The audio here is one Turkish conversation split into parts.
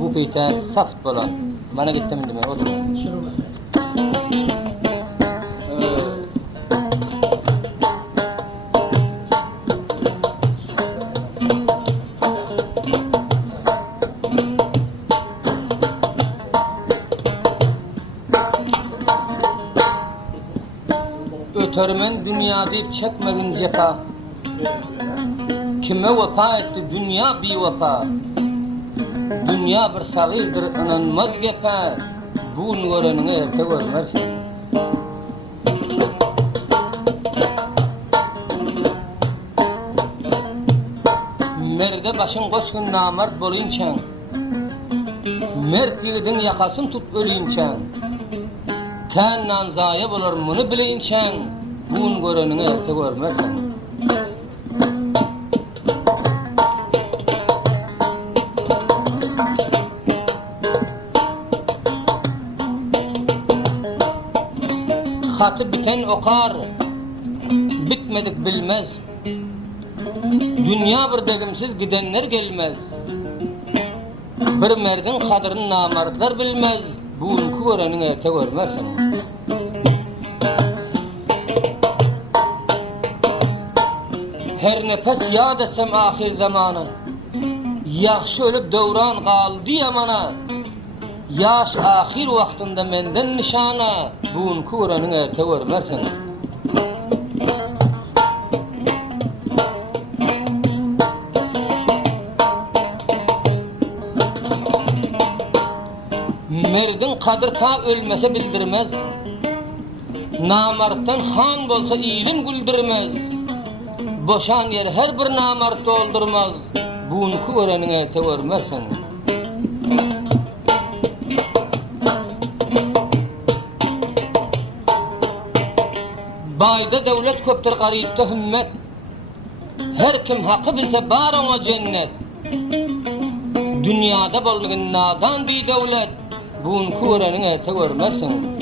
Bu peyte saft bolan. Bana gittim deme, otur. Ötörmen dünya deyip çekmedin cefa. Kime vefa etti dünya bir vefa. Dünya bir sagirdir inanmaz gepe. Bunu görenine erte görmersin. Merde başın koşkun namert bolayınçan. Mert yiğidin yakasın tut öleyinçan. Tennan zaya bolar bunu bileyinçan. Bunu görenine erte görmersin. Hatı biten okar, bitmedik bilmez. Dünya bir degimsiz gidenler gelmez. Bir merdin kadırını namartlar bilmez. Buğunku görenin erte görmersin. Her nefes yad etsem ahir zamanı. Yaxşı ölüp dövran kaldı yamana. Yaş ahir vaktinde menden nişana. Buğunku görenin erte görmersin. Merdin kadır ta ölmese bildirmez. Namarttan han bolsa iyilin güldürmez. Boşan yer her bir namart doldurmaz. Buğunku görenin erte görmersin. Bayda devlet köptür, garipte hümmet. Her kim hakkı bilse bar ona cennet. Dünyada bolmagın nadan bir devlet. Buğunku görenin erte görmersin.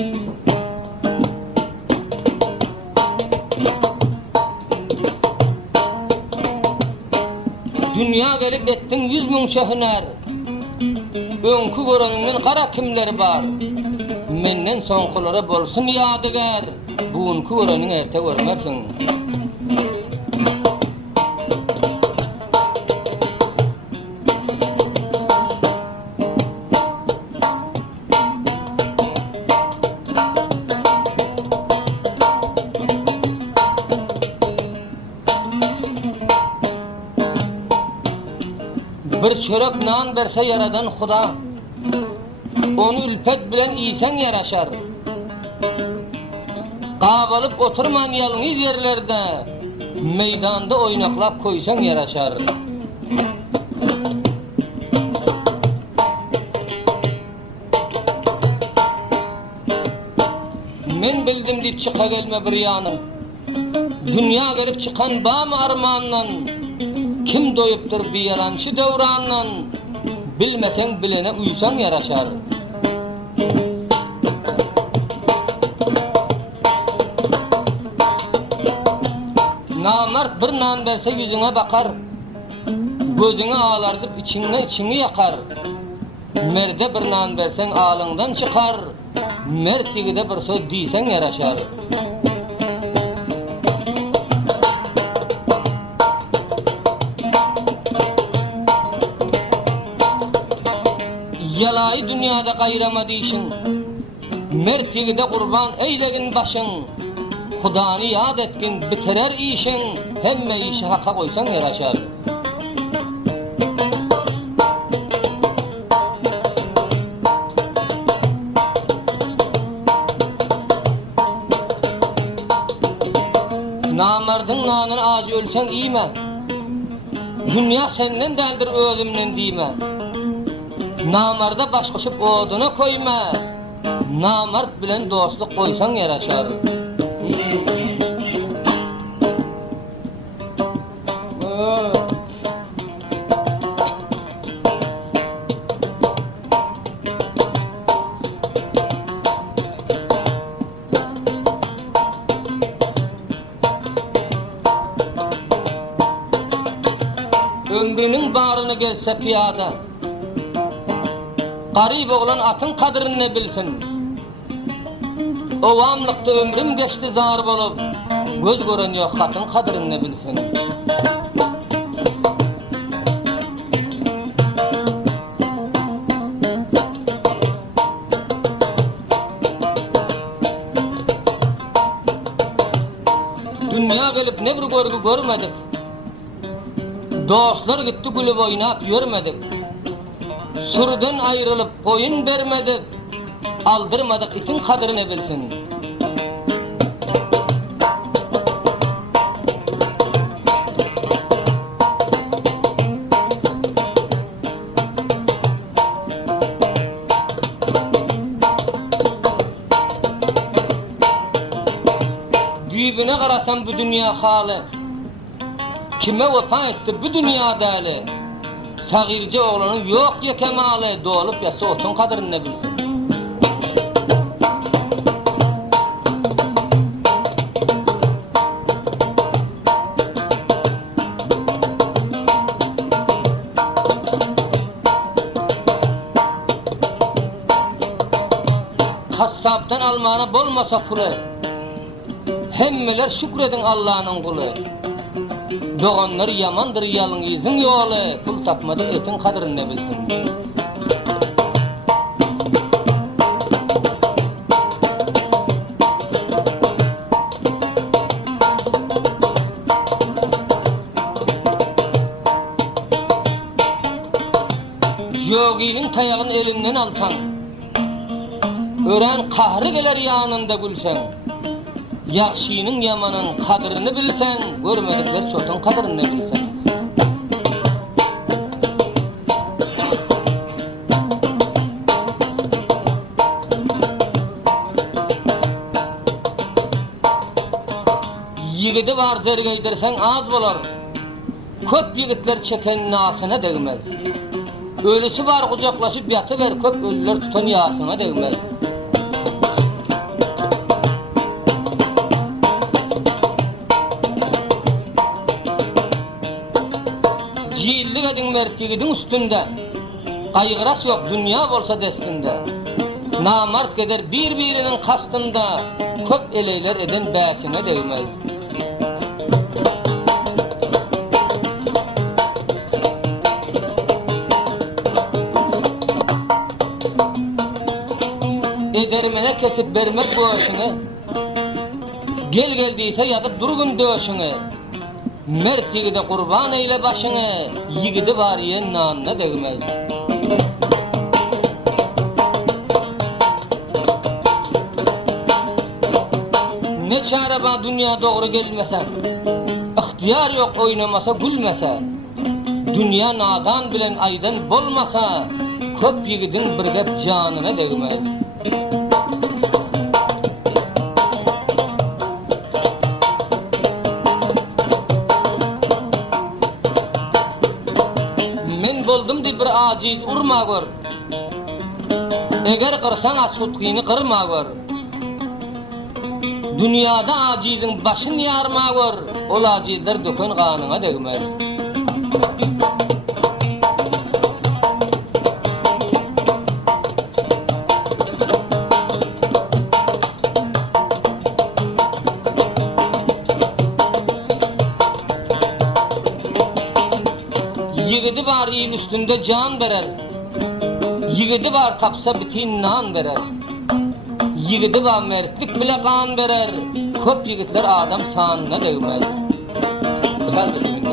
Dünya gelip ettin 100.000 şehiner. Önkü göreninin kara kimleri var. Menden sonkulara bolsun yadigar. Buğunku görenin erte görmersin. Bir çörek nan verse yaradan Huda, onu ülpet bilen iyisen yaraşar. Qabalıp oturman yalnız yerlerde, meydanda oynaklap koysan yaraşar. Men bildim deyip çıka gelme bir yanı. Dünya gelip çıkan bağ armağandan. Kim doyuptur bir yalancı devrandan. Bilmesen bilene uysan yaraşar. Namert bir nan verse yüzüne bakar. Gözüne ağlardıp içini yakar. Merde bir nan versen ağlından çıkar. Mert yigide bir söz diysen yaraşar. Yalayı dünyada gayrama deyşin. Mert yigide kurban eylegin başın. Hudanı yad etkin bitirer işin. Hemme işi haka koysan yaraşar. Namardın nanını acı ölsen iyime. Dünya senden deldir ölümden diyme. Namarda baş koşup oduna koyma. Namart bilen dostluk koysan yaraşar. Ömrünün barını gelse piyada. Garip oğlan atın kadrini bilsin. Ovamlıkta ömrüm geçti zar bolup, göz gören yok hatın kadrini bilsin. Dünya gelip ne bir görgü görmedik. Dostlar gitti gülüp oynap yürümedik. Sürüden ayrılıp koyun vermedik. Aldırmadık itin kadrini bilsin. Düğübüne karasam bu dünya hali. Kime vefa etti bu dünya dali. Sagirce oğlanın yok ya kemali. Doğulup yasa otun kadrini bilsin. Kasaptan almana bolmasa pulu. Hemmeler şükredin Allah'ın kulu. Doğanlar yamandır yalın izin yolu. Pul tapmadı etin kadrini bilsin. Yoginin tayağını elinden alsan, ören kahrı geler yanında gülsen, yakşinin yamanın kadrini bilsen, görmedikler çotun kadrini bilsen. Yigidi var zergeydirsen az bolar, köp yigitler çeken nasına değmez. Ölüsü var kucaklaşıp yatıver, köp ölüler tutan yasına değmez. Cihillik edin mertigidin üstünde, kaygıras yok dünya bolsa destinde. Namart gider birbirinin kastında, köp eleyler eden bäsine değmez. Edermene kesip vermek bu işini, gel geldiyse yatıp durgun döşünü. Mert yigide kurban eyle başını, yigidi var yen nanına değmez. Ne çare ba dünya doğru gelmese, ihtiyar yok oynamasa gülmese, dünya nadan bilen aydan bolmasa, köp yigidin bir gep canına değmez. Men boldum di bir aciz urma gör. Eger kırsan asutqini kırma gör. Dünyada acizin başın yarma gör. Ol acizler dökön kanına değmez. Yigidi var yiyin üstünde can verer. Yigidi var tapsa bitin nan verer. Yigidi var mertlik bile kan verer. Köp yigitler adam sanına değmez. Sal besin.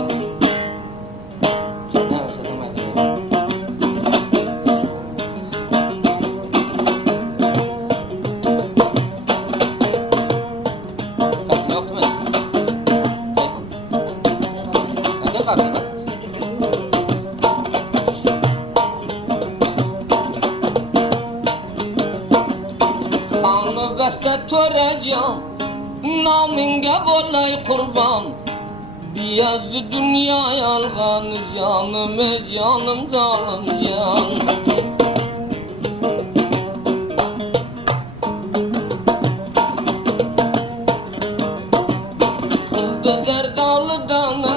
Beste töreceğim, naminge bolay kurban. Biyazlı dünya yalgan, canım canım canım can. Kıldı derdalı dana,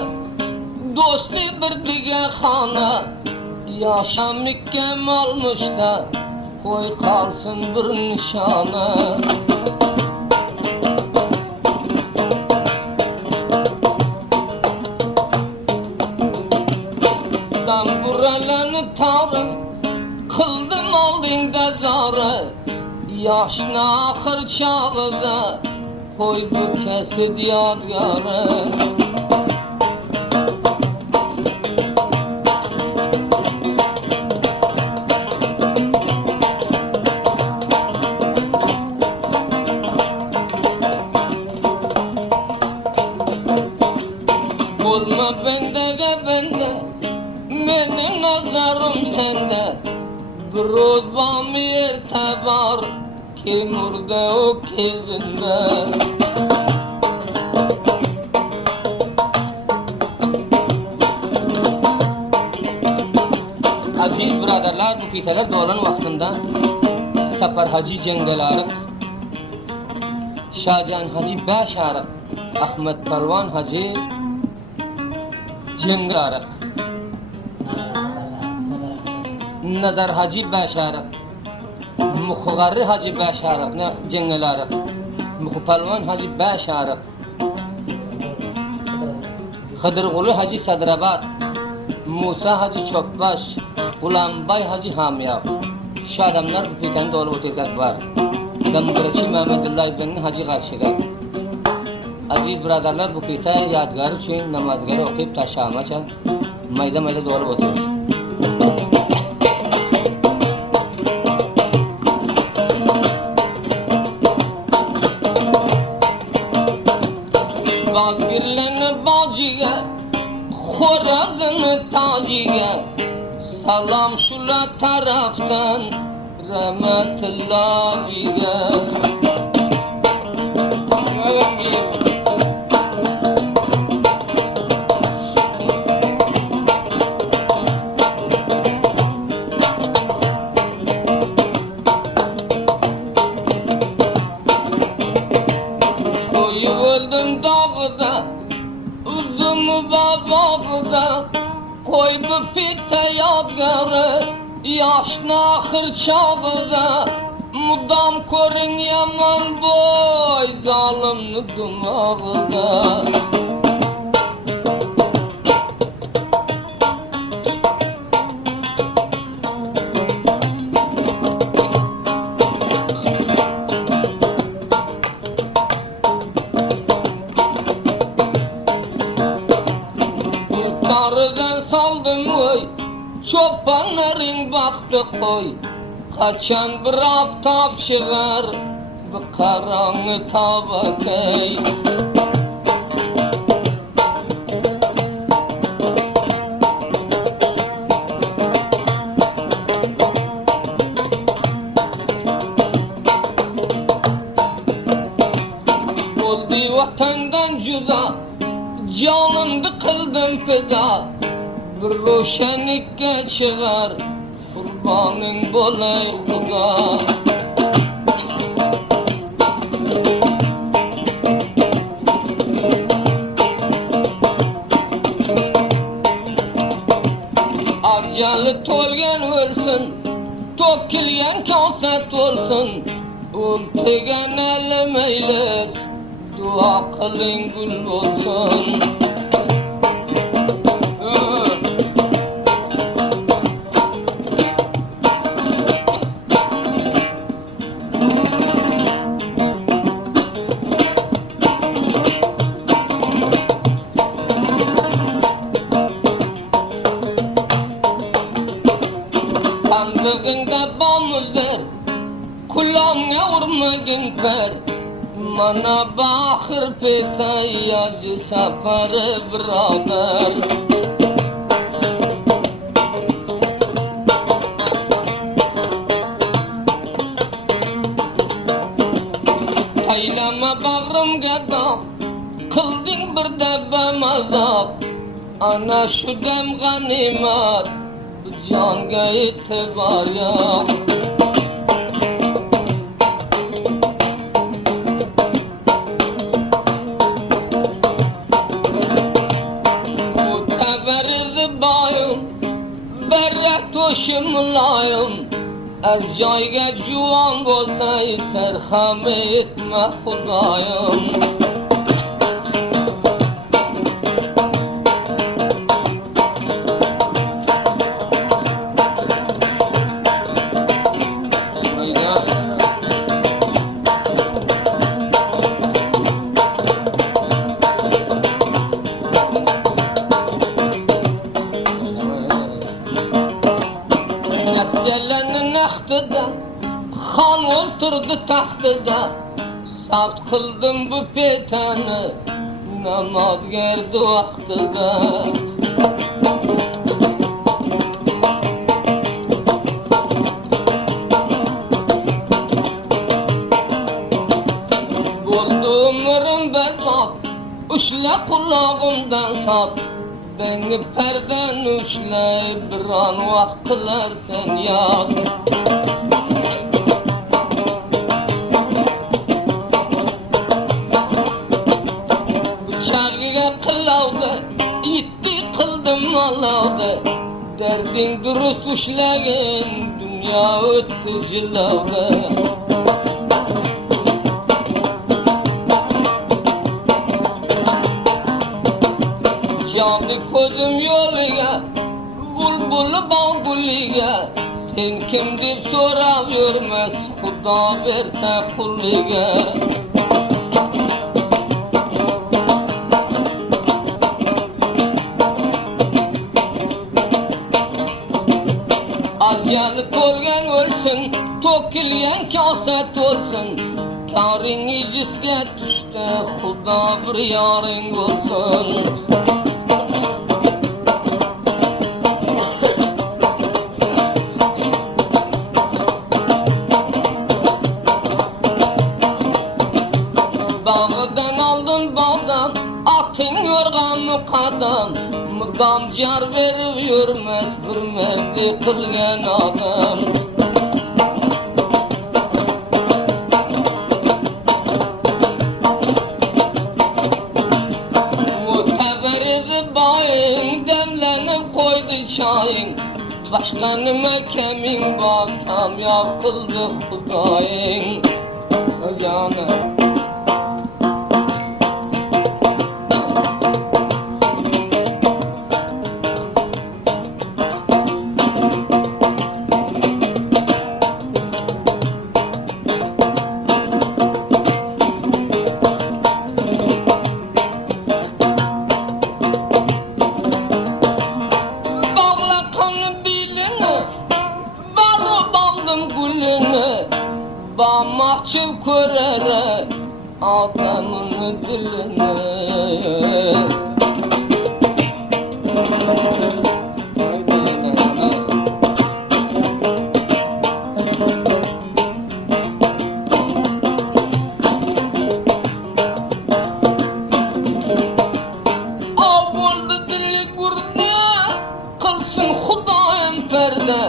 dostu bir dige xana. Yaşamıkken olmuş da koy kalsın bir nişanı. Dan buralarını tarım kıldım aldığında zarı. Yaşına ahır çağıda koy bu kesit yadgarı. Olma bende de bende, benim nazarım sende. Bir rozbam yerte var ki murda o kezinde. Aziz braderler, bu piteler doğulan vaktinde Sapar Hacı Cengelarık, Şahcan Hacı Beşarık, Ahmet Parvan Hacı Cengelarık, Nazar Hacı Beşarık, Mukhgarri Hacı Beşarık Cengelarık, Mukhpalvan Hacı Beşarık, Hıdırgulu Hacı Sadrabat, Musa Hacı Çokbaş, Ulambay Hacı Hamiyab. Şu adamlar bu fitende doğru oturacak var. Demokrasi Mehmetullah İbni Hacı Karşı'da. Aziz braderler, bu fite yadgarı için namazgarı okuyup taşağımaça mayda mayda doğru oturuyor. Bagirlen bacıya, Xorazm taciga, salam şula taraftan rahmetullahiga. Koyuldum dağda, uzun babağda, koy bu pite yadgarı, yaşna ahır çağda. Mudam korun yaman boy, zalimni dumağda. Darıdan saldım oy, çobanların baktı koy. Kaçan bir aptap çıkar, bu karanı tabakay. Oldu vatandan cüda, canımdı kıldım feda. Bir roşenlikке çıkar, kurbanın bolay Xuda. Acalı tolgan ölsün, tökülgen kaset olsun. Ultigen elim eyles, dua kılın gül olsun. Sandığında bamızdır, kulağına vurmadın per. Mana bahır pete yacı safarı brader. Aylama bağrım gada, kıldın bir debe mazak. Ana şu dem ganimet, canga itibar ya. Muteberriz bayım, berret başı mülayim, her joyga juvan bo'lsa serham etme Xudayım. Nefselenin ahtida, xon o'ltirdi taxtida, sabt qildim bu petani, namozgardi vaqtida. Bo'ldi umrim bezod, ushla qulog'imdan sot, beni perden uçlay bir an vaqt qilarsan yod. Bıçağıga qilovdi, itti qildim olovdi, darding durust ushlagin, dunyo o'tdi jilovdi. Yandı ko'zim yo'liga, bulbul bog'uliga, sen kim deb so'rab yurmas, Xudo bersa quliga. Azyali to'lgan o'lsin, to'kilgan kosa to'lsin, koring ijisga tushdi, Xudo bir yoring bo'lsin. Bağdan aldım bağdan, atın yorgan muqaddam, mudam jar verib yurmas bir merdi qilgan adam. Muteber edib baying, demlenib qo'ydi choying, boshqa nima kaming bor, kamyob qildi Xudoying. Jonim mahcup körere adamın diline. Av oldu dili gurda, kılsın Xudayım perde.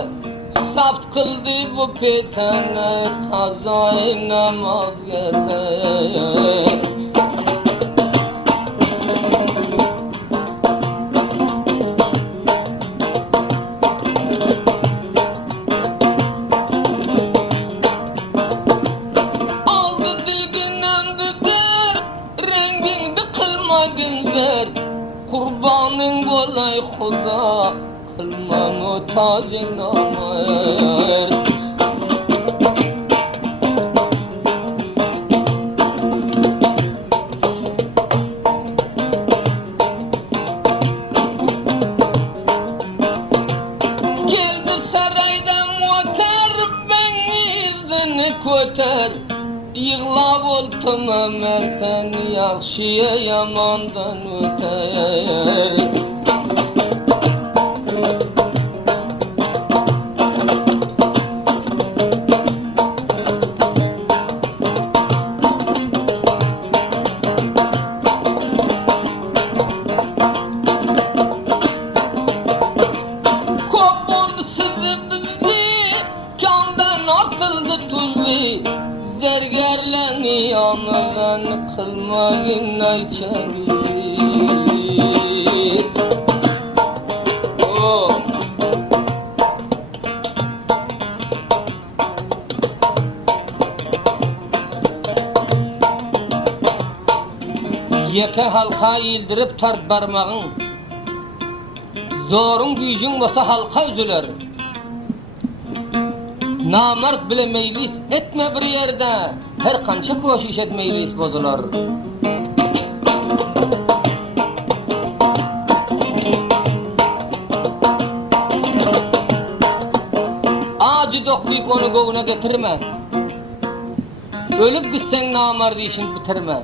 Sabt kıldı bu petene, kazayı namaz geldi. Aldı dilginden der, rengin bir kılmadın ver, kurbanın bolay Xuda. Kılmam o tacın amer. Geldi saraydan motor, beni izini ko'tar. Yığlab oldum ömer, sen yaxshiya yamandan o'tar. Zergerleni yanıdan kılmagın ayçavi. Yeke halka yildirip tart barmağın. Zorun gücün olsa halka üzüler. Namart bile meylis etme bir yerde. Her kança koşiş et meylis bozular. Acı doklayıp onu govuna getirme. Ölüp gitsen namart işin bitirme.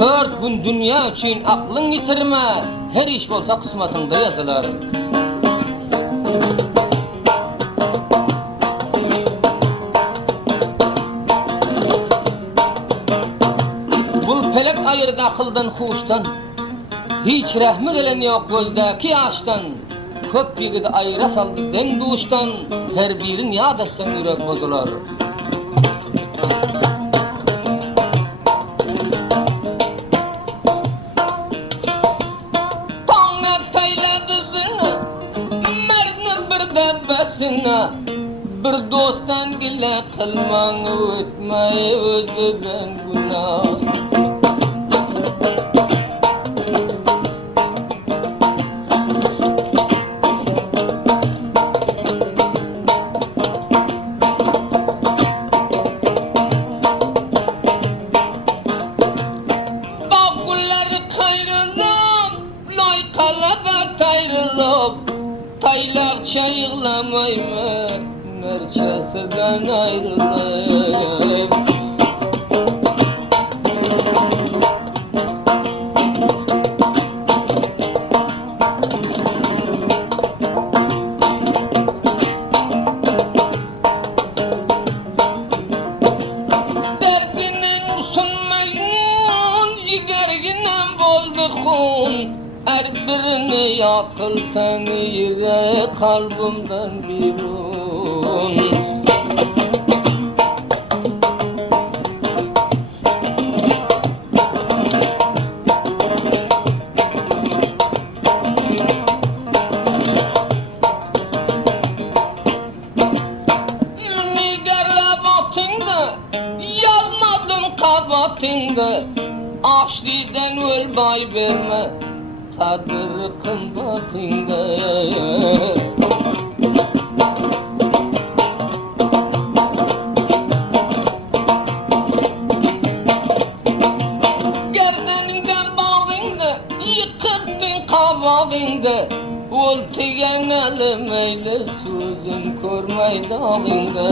4 gün dünya için aklın yitirme. Her iş olsa kısmetinde yazılar. Bul pelek ayırdı akıldan huştan. Hiç rahmi gelen yok gözdeki yaştan. Köp yigidi ayıra saldı den duştan. Her birin yad etsen yürek bozular. Bir dosttan gile kılmanı ötmeyi özüden günah. Bak gülleri kayrılıp, loy kalada tayrılıp, taylak çayıklamayma. Merçesinden ayrılayım. Derdinin sunmayın, cigerginen boldukun. Her birini yakılsan yine kalbimden birun. Nigarla batındı, yazmadım kabatındı. Açliden öl bay verme, kadir kımbatındı. Kabağında ultigen elmeyle sözüm kormay dağında.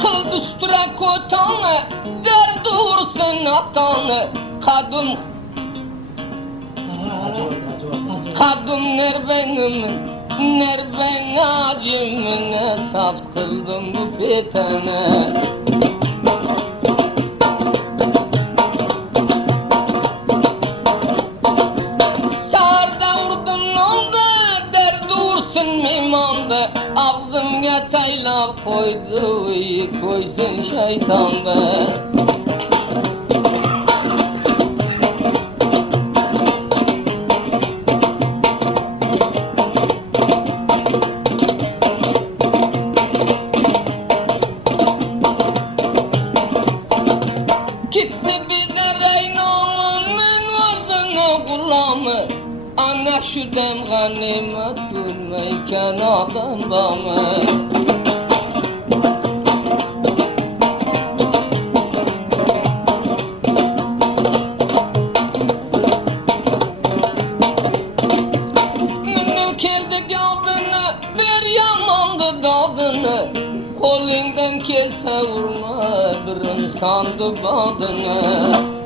Kıl düsture kotanı, derdi vursun atanı, kadın nerbenim. Nerben acımına saft kıldım bu fetene. Sarda vurdun oldu, derdi vursun mimanda. Ağzımga taylap koydu, iyi koysun şeytanda. Ana şu dem ganimet gülmeyken adam bana. Minnu keldi galdını, bir yamandı dağdını. Kolingden kelse vurma, bir insandı bağdını.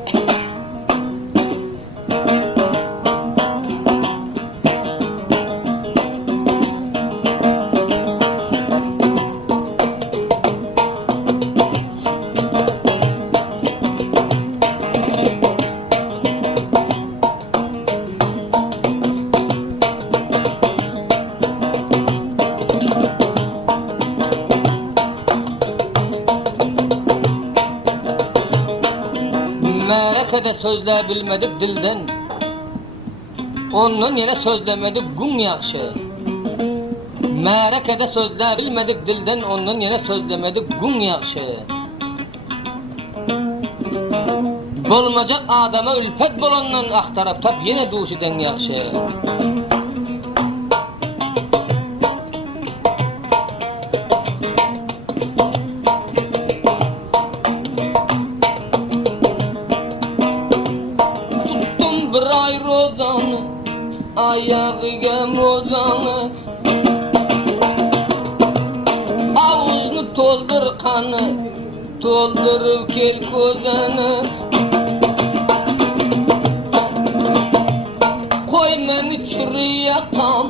Merekede sözler bilmedik dilden. ondan yine sözlemedik gün yakşı. Merekede sözler bilmedik dilden, ondan yine sözlemedik gün yakşı. Bolmacak adama ülfet bolandan ah taraftab yine duşiden yakşı. Tuttum bir ay rozanı, ayağıga mozanı, ağzını toldur kanı, toldurub kel kozanı. Koy meni çürüyakam,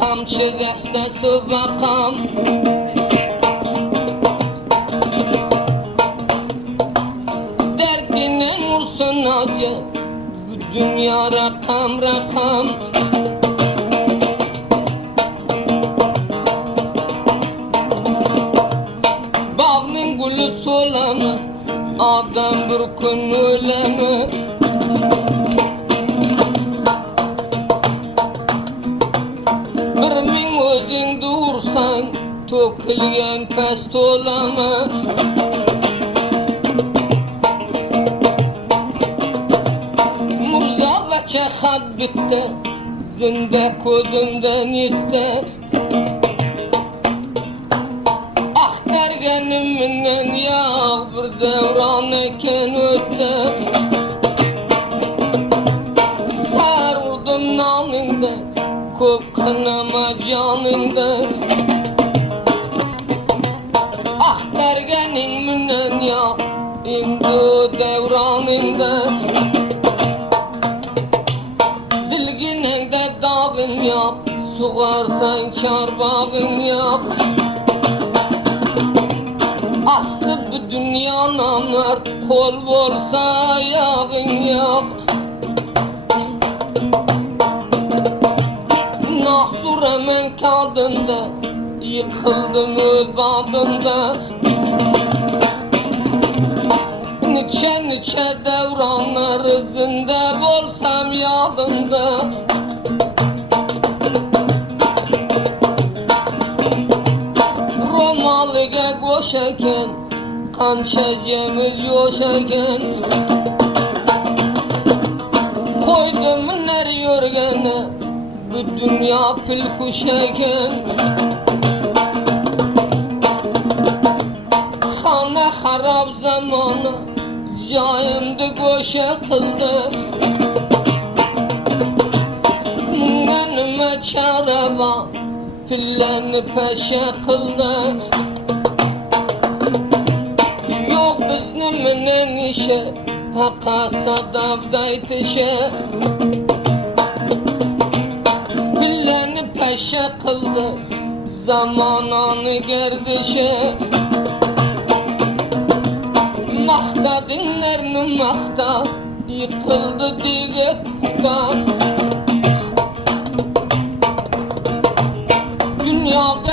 kamçı destesi bakam. Derdinen olsun acı, bu dünya rakam rakam. Bağının gülü solamı, adam bir gün ölemi. Bir min özün dursan, tökülgen pes tolamı. Muzavvaça had bitti, zinde közümden gitti. Ah dergenimden yağ bir devran eken ötte. Sarıldım namında, köp kınama canında. Ah dergenimden yağ indi devranında. Dilginende dağın yok, suğarsan çarbağın yok. Aslı bu dünya namert, kol bolsa ayağın yok. Nahsur hemen kaldığında, yıkıldım öz bağımda. Niçe devranlar izinde bolsam yadımda. Romalıga koşarken, kança cemiz yoşarken. Koydum ner yorgana, bu dünya pil kuşarken. Hana harap zamanı, cayimde goşa kıldı. Menime çare var, pilleni peşe kıldı. Yok biznimin işe, haka sadabday tişe. Pilleni peşe kıldı, zamananı gerdişe. Mahta dinlerini mahta, yıkıldı dige kufta. Dünyada